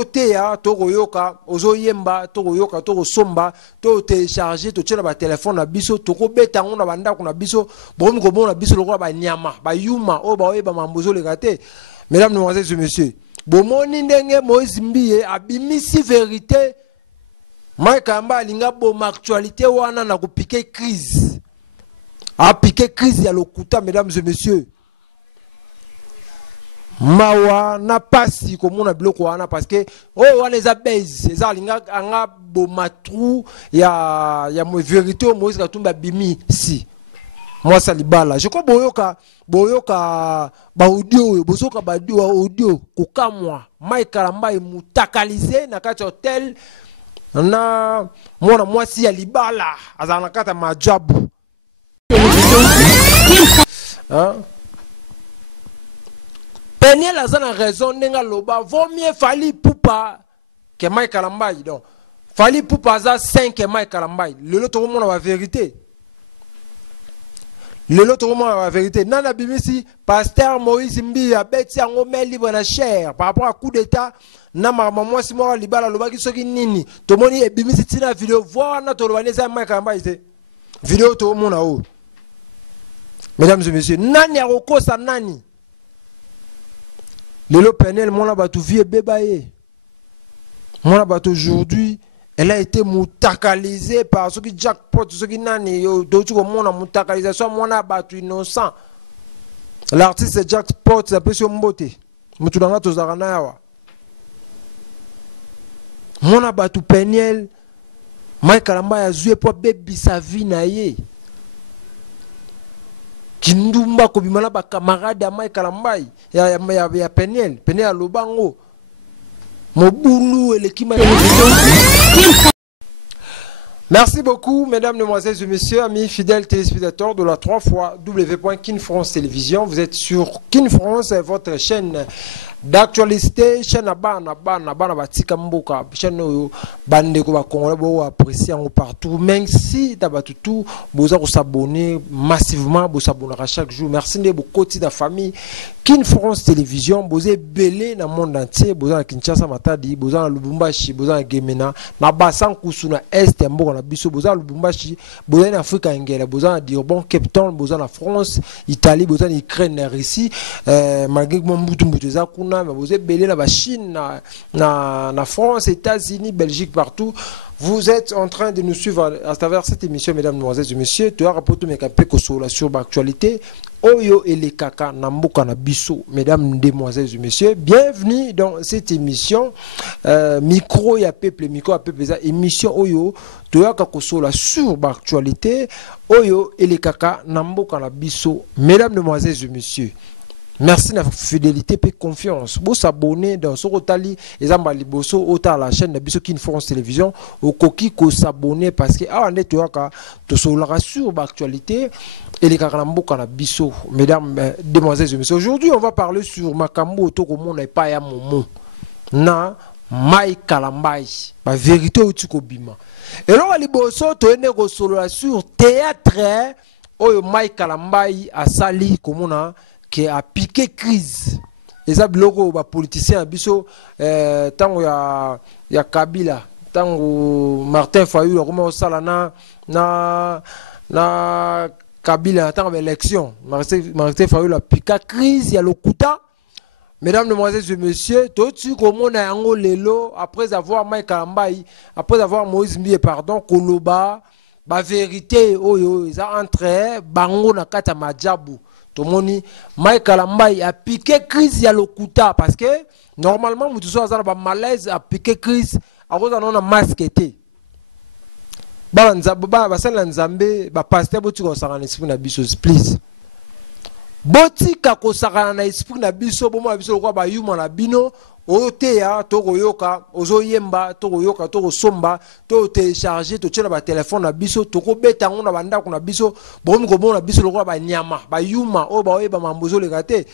oyoteya tokoyoka ozoyemba tokoyoka tokosomba to télécharger to tshela ba téléphone na biso tokobeta ngo na bandako na biso bomi ko bona biso lokola ba nyama ba yuma o ba oyeba mambozo le gâté. Mesdames, Mesdemoiselles et Messieurs, bomoni ndenge Moïse Mbiye abimisi vérité Mike Kamba alinga boma actualité wana na kopike crise a piqué crise ya lokuta. Mesdames et Messieurs, mawa na pasi komona biloko wana parce que oh wana eza base eza linga anga bomatru ya vérité o Moïse Katumbi bimi si moi ça libala je crois boyoka ba audio bosoka ba audio kokamwa Mike Kamba mutakalize na kati hotel na mwana mwasi ya libala azana kata majabu hein. Peniel a raison, nenga loba, vaut mieux Fally Ipupa que Mike Kamba. Donc, Fally Ipupa a 5 que Mike Kamba. Le l'autre monde a la vérité. Le l'autre monde a la vérité. Nana Bimisi, pasteur Moïse Mbiye a bêti en homme libre na chair. Par rapport à coup d'état, nama maman si moi libala loba qui soki nini. Tout le monde est Bimisi tina vidéo. Voir na tolwaneza Mike Kamba. Vidéo tout le monde a haut. Mesdames et messieurs, nani a roko sa nani. Lelo Penel, mon abatou vie bébaye. Mon abatou aujourd'hui, elle a été moutakalisée par ceux qui jackpot, ceux qui nani, d'autres comme mon moutakalisation, mon abatou innocent. L'artiste jackpot, c'est appelé sur Mbote. Moutouanga Tozaranawa. Mon abatou Penel, Mike Kamba a joué pour bébé sa vie naïe. Kindumba kobimana ba camarade ya Mike Kamba ya Penel a lobango mobulu elekima. Merci beaucoup, mesdames, mesdemoiselles et messieurs, amis fidèles téléspectateurs de la 3 fois W.Kin France Télévision. Vous êtes sur Kin France, votre chaîne d'actualité, chaîne bana batika mboka, chaîne bande ko ba congolais bo apprécier partout. Même si tabatutu boza ko s'abonner massivement, bo s'abonner chaque jour. Merci de beaucoup de la famille Kin France Télévision, boza belé dans le monde entier, boza na Kinshasa Matadi, boza na Lubumbashi, boza na Gemena, na Basan Kusuna Est mboka na biso, boza na Lubumbashi, boza na Afrique ngela, boza na Durban, Cape Town, boza na France, Italie, boza na Ukraine, Russie, malgré mon mbutu za kuna, mais boza belé na Chine, na France, États-Unis, Belgique, partout. Vous êtes en train de nous suivre à travers cette émission, mesdames, mesdemoiselles et messieurs. Tu as rapporté mes capés sur l'actualité. Oyo et les kaka namboka na biso, mesdames, mesdemoiselles et messieurs. Bienvenue dans cette émission. Micro ya peuple, micro ya peuple, émission Oyo. Tu as kakosola sur l'actualité. Oyo et les kaka namboka na biso, mesdames, mesdemoiselles et messieurs. Merci de la fidélité et confiance. Vous s'abonner dans ce rotali et zambali bosso autant la chaîne de Biso Kin France Télévision au coquille ko s'abonner parce que ah on est to solara sur l'actualité et les karambo kana biso. Mesdames, demoiselles et messieurs, aujourd'hui on va parler sur makambo toko mona pa ya momo na Mike Kamba ba vérité au tikobima. Et là ali bosso to ene ko solara sur théâtre oyo Mike Kamba a sali komona qui a piqué crise. Et ça, biloko ba politicien biso tango ya Kabila, tango Martin Fayulu comment au sala na Kabila tango élection. Martin Fayulu a piqué crise ya lokuta. Mesdames, mesdemoiselles et messieurs, tout ce qu'on a yango lelo après avoir Mike Kamba, après avoir Moïse Mbiye pardon, koloba ba vérité oyo isa entre bango na kata majabu. Tomoni Mike Kamba a piqué crise ya lokuta parce que normalement mutu so azana ba malaise a piqué crise a cause on a masque été ba sala nzambe ba pasteur boti ko saka na esprit na biso please boti ka ko saka na esprit na biso bomo biso ko ba yuma na bino oteya tokoyoka ozoyemba tokoyoka tokosomba to télécharger to tshela ba téléphone na biso tokobeta ngo na bandako na biso bomi ko bona biso lokola ba nyama ba yuma o ba oyeba mambozo le gâté.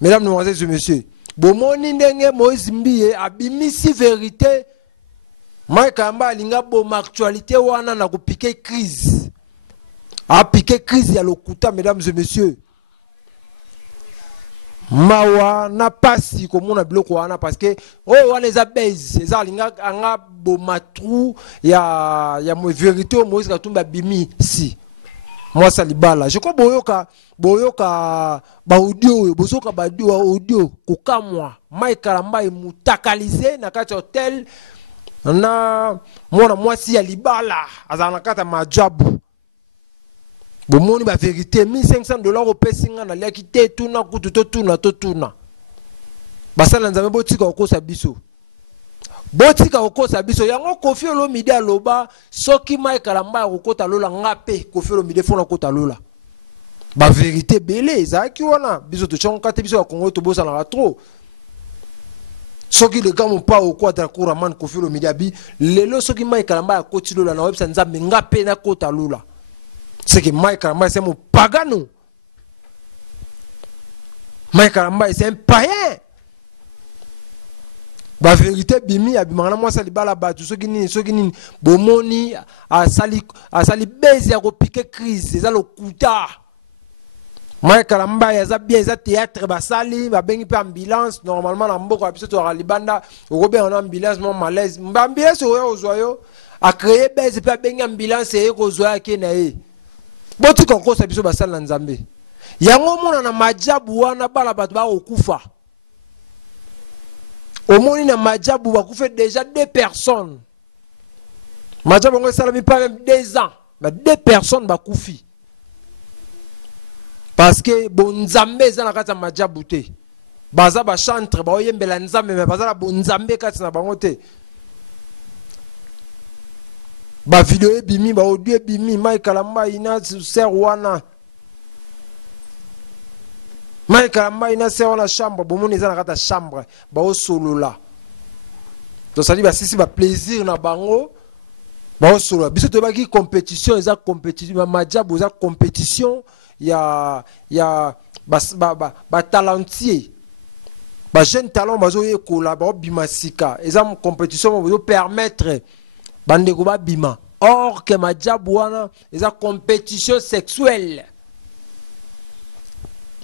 Mesdames, mesdemoiselles et messieurs, bomoni ndenge Moïse Mbiye abimisi vérité Mike Kamba alinga boma actualité wana na kopike crise a piqué crise ya lokuta. Mesdames et messieurs, mawa na pasi komona biloko wana parce que oh wana eza base eza linga anga bomatru ya vérité o Moïse Katumbi bimi si moi ça libala je crois boyoka ba audio bosoka ba audio kokamwa Mike Kalamba mutakalize na kati hotel na mwana mwasi ya libala azana kata majabu bomoni ba vérité $1500 au pesinga na liaki te tuna kutu to tuna basala nzambe botika okosa biso yango Koffi Olomide aloba soki Mike Kalamba okota lola ngape Koffi Olomide fona kota lola ba vérité belé ezaki wana biso to chonka te biso ya Congo to bosa na trop soki le gars mon pas au quoi ta couraman Koffi Olomide abi lelo soki Mike Kalamba akoti lola na website nzambe ngape na kota lola. C'est que Mike Kalamba c'est mon pagano. Mike Kalamba c'est un païen. La vérité bimi abimana moi sali bala batu soki nini bomoni a sali bezi ya ko piquer crise c'est ça le kuta. Mike Kalamba ya za bien za théâtre basali ba bengi pe ambulance normalement na mboko biso to libanda okobe en ambulance mon malaise mbambie so yo ozoyo a créer bezi pe bengi ambulance e ko zoya ke na e. Boti konko sa biso basala na nzambe yango mona na majabu wana bala bato ba okufa omoni na majabu ba kufa déjà 2 personnes majabu ngo sala mi pas même 2 ans mais 2 personnes ba kufi parce que bon nzambe za na kata majabu te baza ba chantre ba oyembela nzambe mais baza na bon nzambe kati na bango te. Ba vidéo bimi ba audio bimi Mike Kalamba ina ser wana Mike Kalamba ina ser wana chambre bomoni za na kata chambre ba o solola donc ça dit ba sisi ba plaisir na bango ba o solola biso to ba ki compétition eza compétition ba majabu eza compétition ya ba talentier ba jeune talent bazo yekola ba bimasika eza compétition ba permettre bandeko ba bima or que majabu wana eza compétition sexuelle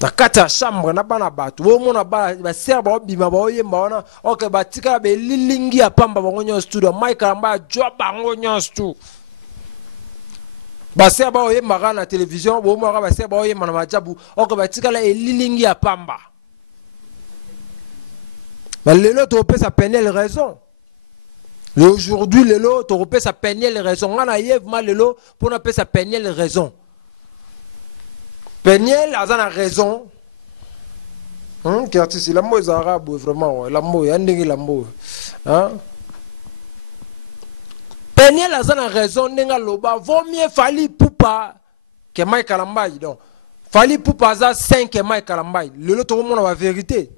na kata chambre na bana batu bo mona ba ser ba bima ba oyemba wana ok ba tika be lilingi ya pamba bango nyo studio Mike Kalamba job bango nyo studio ba ser ba oyemba na télévision bo mona ba ser ba oyemba na majabu ok ba tika la lilingi ya pamba ba lelo to pesa penel raison. Aujourd'hui, lelo, tu repères sa peine les raisons. On a eu mal lelo pour ne pas sa peine les raisons. Peniel a une raison. Car c'est la mot arabe vraiment. La mot, il la mot. Peniel a une raison. Nenga loba. Vaut mieux Fally Ipupa que Mike Kalamba. Donc, Fally Ipupa a 5 que Mike Kalamba. Lelo, tout le monde a la vérité.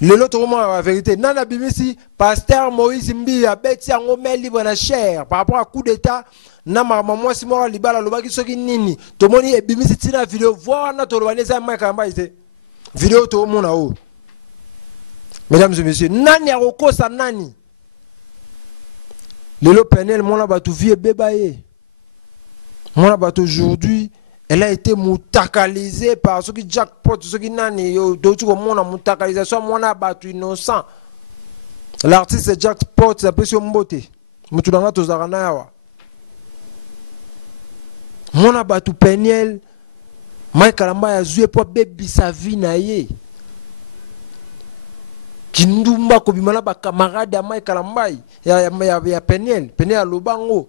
Le lot roman la vérité. Nana bimisi pasteur Moïse Mbi a beti yango mel libre na cher par rapport à coup d'état na maman si moi libala lobaki soki nini to moni e bimisi tina vidéo voir na to lobaneza Mike Kalamba ite vidéo to mona o. Mesdames et messieurs, nani a kokosa nani le lot penel mona batu vie bebaye mona batu aujourd'hui. Elle a été moutakalisée par ceux qui jackpot, ceux qui nani, d'autres comme mon moutakalisation, mon abattu innocent. L'artiste jackpot, ça peut se mboter. Moutouanga tozaranawa. Mon abattu peniel, Mike Kalamba a joué pour baby sa vie naïe. Kindumba kobimana ba camarade à Mike Kalamba, ya peniel à Lobango.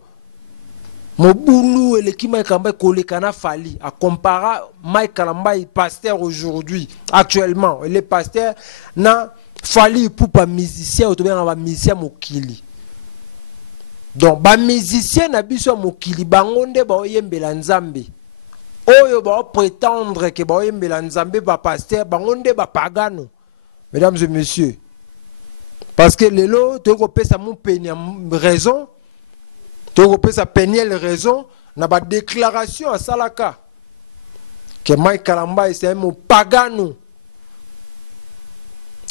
Mobulu et l'équipe Mike Kalamba kolekana Fally à comparer Mike Kalamba est pasteur aujourd'hui actuellement il est pasteur na Fally Ipupa musicien ou bien un musicien mokili donc ba musicien na biso mokili bangonde ba oyembela nzambe oyo ba prétendre que ba oyembela nzambe ba pasteur bangonde ba pagano. Mesdames et messieurs, parce que lelo to ko pesa mon peni raison tu peux sa peiner les raisons na ba déclaration à Salaka que Mike Kalamba c'est un pagano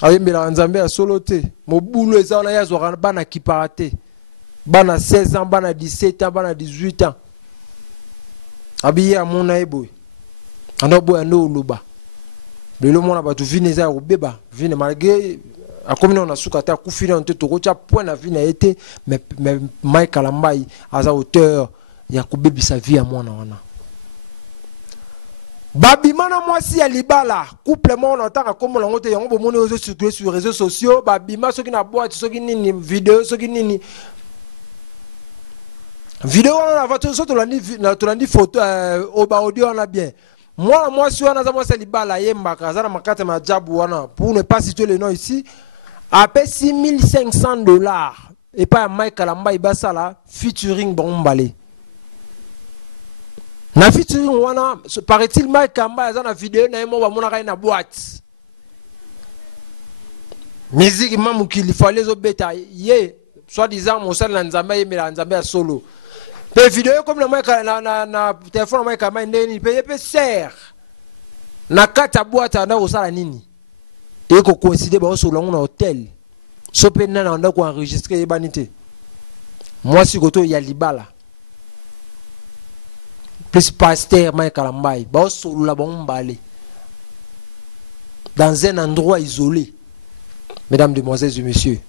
ayembela nzambe a solote mo boulot eza na yazo bana kiparate bana 16 ans bana 17 ans bana 18 ans abiya mona ebo ando boya ndo luba Le monde a battu vine za obeba vine malgré a comme on a soukata kufina on te tokocha point na vine a été mais Mike Kalambai à sa hauteur ya kubebisa vie à mwana wana babimana mwasi ya libala couple mo on entend comme on ngote yango bomone ozo circuler sur les réseaux sociaux babima soki na boîte soki nini vidéo soki nini vidéo on a voiture so to landi photo au ba audio on a bien moi si on a mwasi libala yemba kazana makate majabu wana pour ne pas citer le nom ici à peu $6,500 et pas Mike Kalamba ibasala featuring Bombale. Na featuring wana paraît-il Mike Kalamba a une vidéo na yemo ba mona na boîte. Musique mamu qu'il fallait zo beta ye soit disant mon sel na nzamba yemela nzamba solo. Pe vidéo comme le Mike na téléphone Mike Kalamba ndeni pe ser. Na kata boîte anda osala nini? Et qu'on considère ba solo na hôtel. Sope nana anda ko enregistrer ebanité. Moi si koto ya libala. Plus pasteur Mike Kalambai, ba solo la bombale. Dans un endroit isolé. Mesdames, demoiselles et messieurs.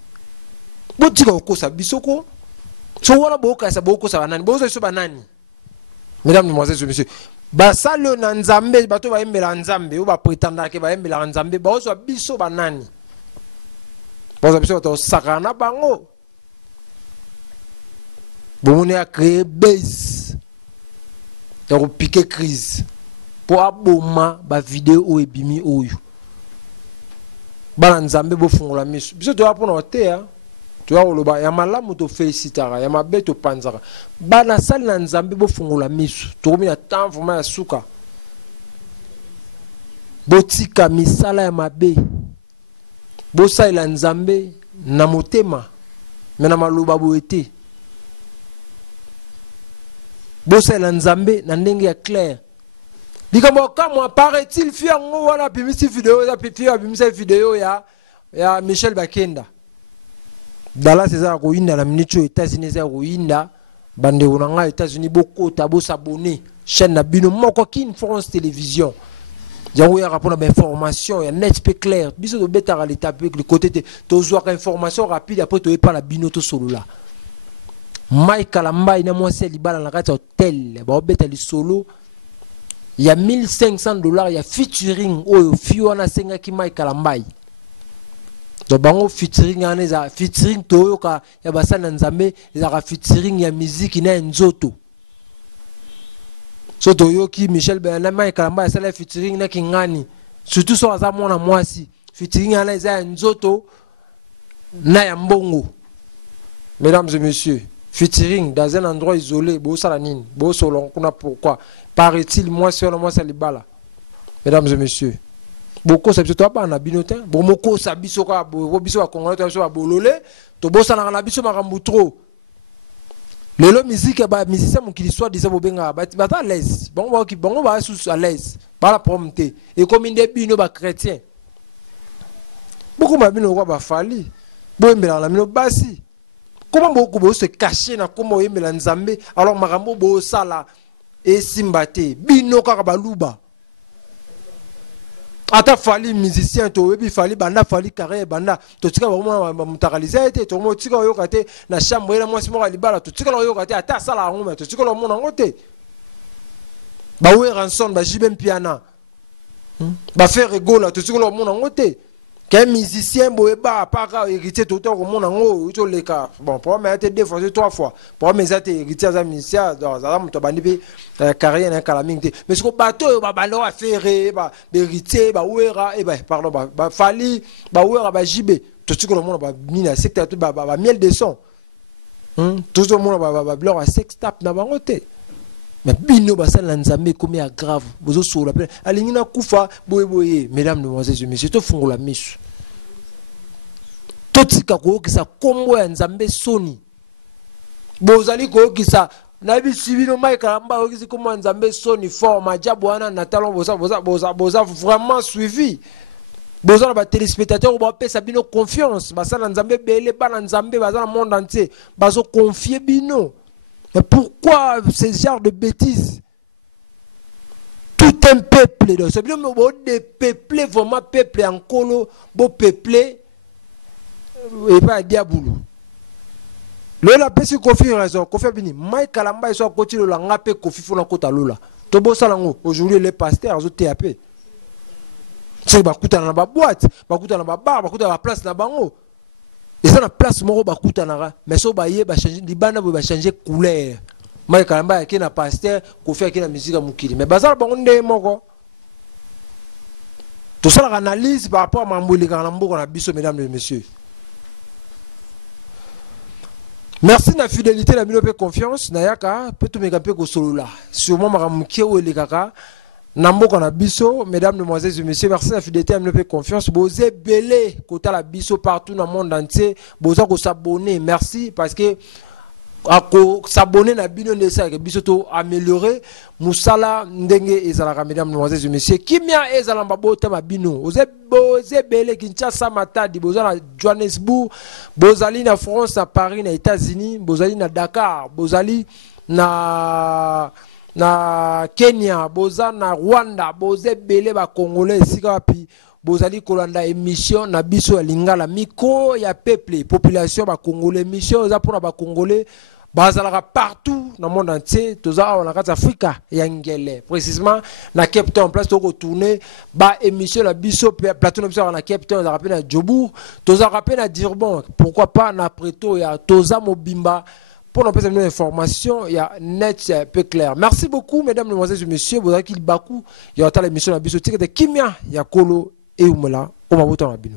Botika okosa bisoko. So wala boka sa boko sa banani. Bozo so banani. Mesdames, demoiselles et messieurs. Ba salo na nzambe bato ba yembela nzambe ou ba prétendre ke ba yembela nzambe ba ozo biso banani. Bozo biso to sakana bango. Bon on a créé base. Donc piquer crise. Pour aboma ba vidéo et bimi oyo. Ba nzambe bo fungola miso. Biso to apona te hein. Tu vois oloba ya malamu to félicitara ya mabe to panzara. Ba na sali na nzambe bo fungola miso. To mi na temps vraiment ya suka. Botika misala ya mabe. Bosa ila nzambe na motema mena maloba boete. Bosa ila nzambe na ndenge ya clair. Dikambo kama paraît-il fiango wala bimisi vidéo ya pipia bimisi vidéo ya Michel Bakenda. Dala César Roinda na minicho États-Unis za Roinda bande onanga États-Unis boko tabo s'abonner chaîne na bino moko Kin France Télévision. Yango ya rapport na information ya net peu clair biso do beta à l'état le côté de tozo information rapide après to pas la bino to solo là. Mike Kalamba ina mwasi libala na kati hotel ba beta li solo. Il y a $1,500 il y a featuring oyo fiona senga ki Mike Kalamba. Donc bango featuring aneza featuring toyoka ya basana nzambe za featuring ya musique na nzoto. So toyoki Michel Bernard Mike Kalamba sala featuring na kingani surtout so aza mwana mwasi featuring aneza ya nzoto na ya mbongo. Mesdames et messieurs, featuring dans un endroit isolé bo sala nini bo solo kuna pourquoi paraît-il moi si on moi salibala. Mesdames et messieurs, beaucoup ça biso pas na binotin bomoko sa biso ka bo biso ba congolais to biso ba bololé to bosa na biso makambu trop lelo musique ba musicien mukili soit disa bobenga ba ta l'aise bon ba sous à l'aise ba la prompter et comme inde bino ba chrétien beaucoup ba bino ba fali bo mbela na bino basi comment beaucoup bo se cacher na comment yembela nzambe alors makambo bo sala et simbate bino ka ba luba. Ata fali musicien to webi fali banda fali carré banda to tika vraiment mutakaliza ete to mo tika yo kate na chambre ela mwasi mo libala to tika yo kate ata sala ngoma to tika lo mona ngote ba we ranson ba jibe piana ba faire rigola to tika lo mona ngote que musicien boeba para héritier to to mona ngo to leka bon pour me ate deux fois trois fois pour me ate héritier za musicien dans za mo to bandi pe carrière na calamité mais ce que bateau ba balo a faire ba héritier ba wera et ba pardon ba fali ba wera ba jibe to tiko lo mona ba mina secteur to ba miel de son tout le monde ba blor a sex tap na bangote mais bino ba sala nzambe comme ya grave bozo sur la peine alingina kufa boye mesdames demoiselles et messieurs to fungola misu totika ko kisa kombo ya nzambe soni bozali ko kisa na bisibino Mike Kalamba ko kisa kombo ya nzambe soni forme ajabu wana na talon boza vraiment suivi boza ba téléspectateurs ba pesa bino confiance ba sala nzambe belé ba na nzambe ba za monde entier bazo confier bino. Mais pourquoi ce genre de bêtises? Tout un peuple. Donc, c'est bien de peupler vraiment peuple en colo, beau peupler et pas diaboulou. Lola pesi Kofi raison, Kofi bini, Mike Kalamba iso koti lola ngape Kofi fona kota lola. Tobo salango, aujourd'hui les pasteurs zo TAP. C'est bakuta na ba boîte, bakuta na ba bar, bakuta na place na bango. Et ça na place moko bakuta na mais so ba ye ba changer libanda ba changer couleur. Mike Kalamba yake na pasteur, Kofi yake na musique mukili. Mais bazala bango nde moko. Tout ça l'analyse par rapport à Mambouli Karambo qu'on a biso mesdames et messieurs. Merci de la fidélité, la minope confiance. Nayaka, peut-être me ko solo là. Sûrement maramukie ou les kaka. Nambo qu'on a biso, mesdames, mesdemoiselles et messieurs. Merci de la fidélité, la minope confiance. Bosé belé, kota la biso partout dans le monde entier. Bosa ko s'abonner. Merci parce que s'abonner na bino de ça que biso to améliorer musala ndenge ezalaka mesdames, mesdemoiselles et messieurs. Kimia ezalamba bota mabino. Bosé belé Kinshasa Matadi, boza na Johannesburg, bozali na France, na Paris, na États-Unis, bozali na Dakar, bozali na Kenya, boza na Rwanda, bozé belé ba Congolais sika wapi. Bozali kolanda émission na biso ya lingala miko ya peuple population ba Congolais émission za pona ba Congolais bazalaka partout dans le monde entier toza on a kati Afrika ya ngele précisément na Cape Town place to retourner ba émission la biso plateau na biso na Cape Town za rappel na Jobour toza rappel na Durban pourquoi pas na Preto ya toza mobimba pour nous passer une information il y a net peu clair. Merci beaucoup mesdames, mesdemoiselles et messieurs vous avez qu'il baku il y a l'émission la biso de Kimia ya Kolo et Umela, on va voter en abino.